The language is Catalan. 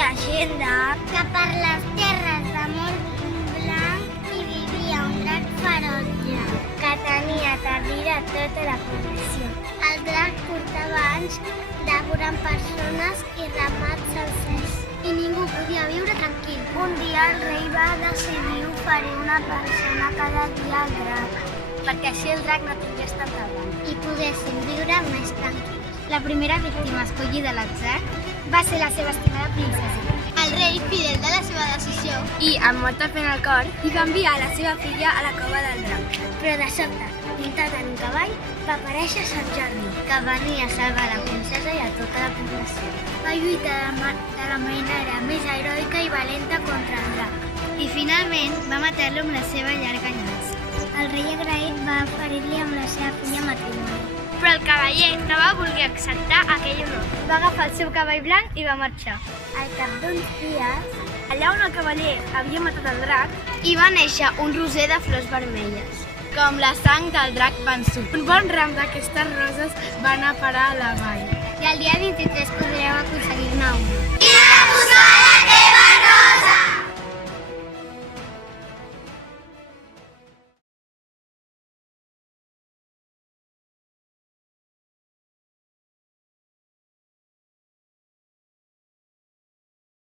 llegenda que per les terres de Montblanc hi vivia un drac ferotge que tenia darrere tota la població. El drac portava anys devorant persones i ramats sencers i ningú podia viure tranquil. Un dia el rei va decidir oferir una persona cada dia al drac perquè així el drac no tingués tanta blanc i poguessin viure més tranquils. La primera víctima escollida a l'atzar va ser la seva estimada princesa. El rei, fidel de la seva decisió i amb molta pena al cor, hi va enviar la seva filla a la cova del drac. Però de sobte, muntat en un cavall, va aparèixer Sant Jordi, que venia a salvar la princesa i a tota la població. Va lluitar de la manera més heroica i valenta contra el drac. I finalment va matar-lo amb la seva llarga llança. El rei agraït va oferir-li amb la seva filla matrimoni. Però el cavaller no va voler acceptar aquell honor. Va agafar el seu cavall blanc i va marxar. Al cap d'uns dies, allà on el cavaller havia matat el drac, hi va néixer un roser de flors vermelles, com la sang del drac vençut. Un bon ram d'aquestes roses va anar a parar a la vall. I el dia 23 podreu aconseguir-ne una.